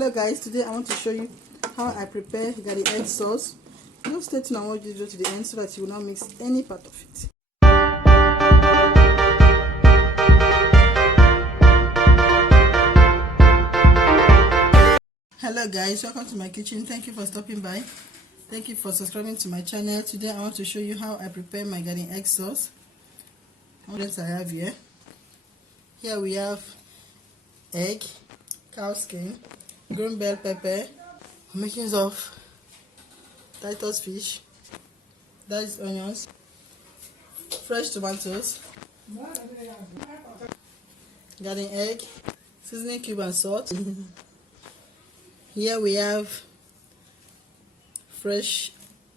Hello guys, today I want to show you how I prepare garlic egg sauce. Just stay tuned and watch this video to the end so that you will not mix any part of it. Hello guys, welcome to my kitchen. Thank you for stopping by. Thank you for subscribing to my channel. Today I want to show you how I prepare my garlic egg sauce. What else I have here? Here we have egg, cow skin, green bell pepper, makings of Titus fish, diced onions, fresh tomatoes, garden egg, seasoning cube and salt. Here we have fresh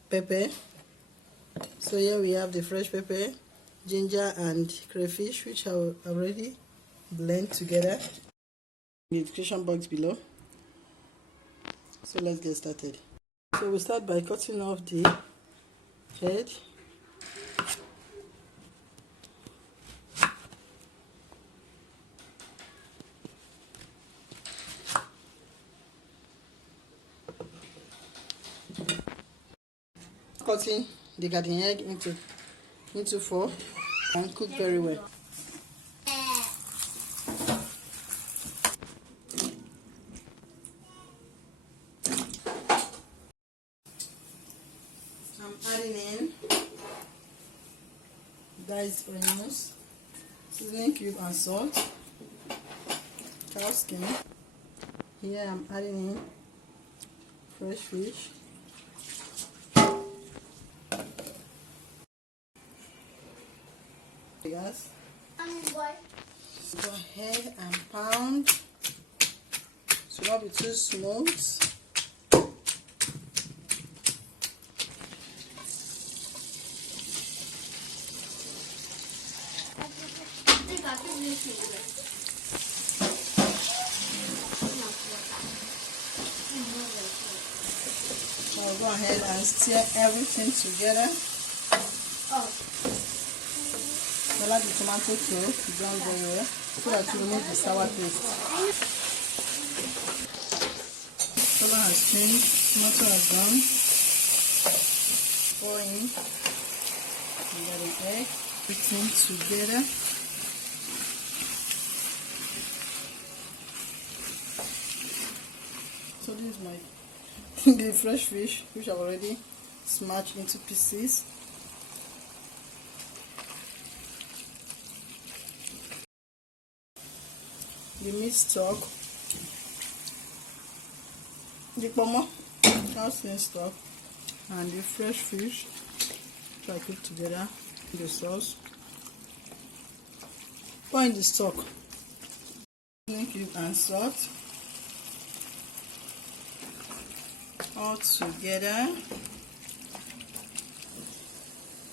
pepper. So here we have the fresh pepper, ginger and crayfish, which I will already blend together in the description box below. So let's get started. So we start by cutting off the head. Cutting the garden egg into 4 and cook very well. I'm adding in diced onions, seasoning cube and salt, cow skin. Here I'm adding in fresh fish, gas. Go ahead and pound. Should not be too smooth. I'll go ahead and stir everything together. Allow the tomato to brown very well so that you remove the sour taste. Color has changed, tomato has gone. Pour in the egg, everything together. So this is my the fresh fish, which I've already smashed into pieces. The meat stock, the pomo, calcium stock, and the fresh fish, which I cook together in the sauce. Pour in the stock, cube and salt, all together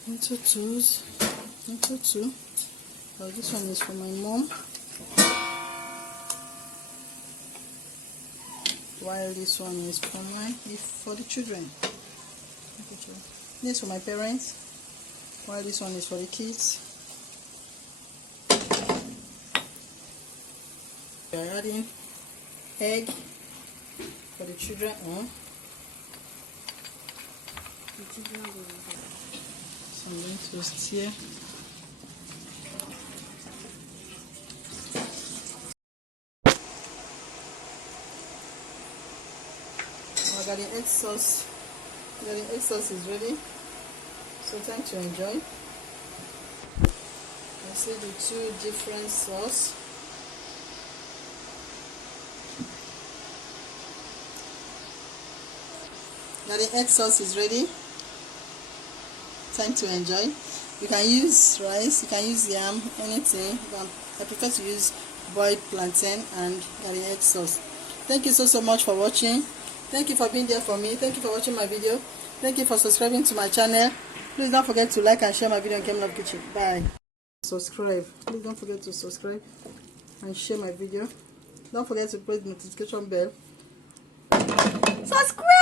into two. So this one is for my mom, while this one is for the children. This is for my parents, while this one is for the kids. We are adding egg for the children. So I'm going to stir. The egg sauce is ready, so time to enjoy. I see the 2 different sauce. Now the egg sauce is ready. Time to enjoy. You can use rice, you can use yam, anything. I prefer to use boiled plantain and garlic egg sauce. Thank you so much for watching. Thank you for being there for me. Thank you for watching my video. Thank you for subscribing to my channel. Please don't forget to like and share my video on Came Love Kitchen. Bye. Subscribe. Please don't forget to subscribe and share my video. Don't forget to press the notification bell. Subscribe!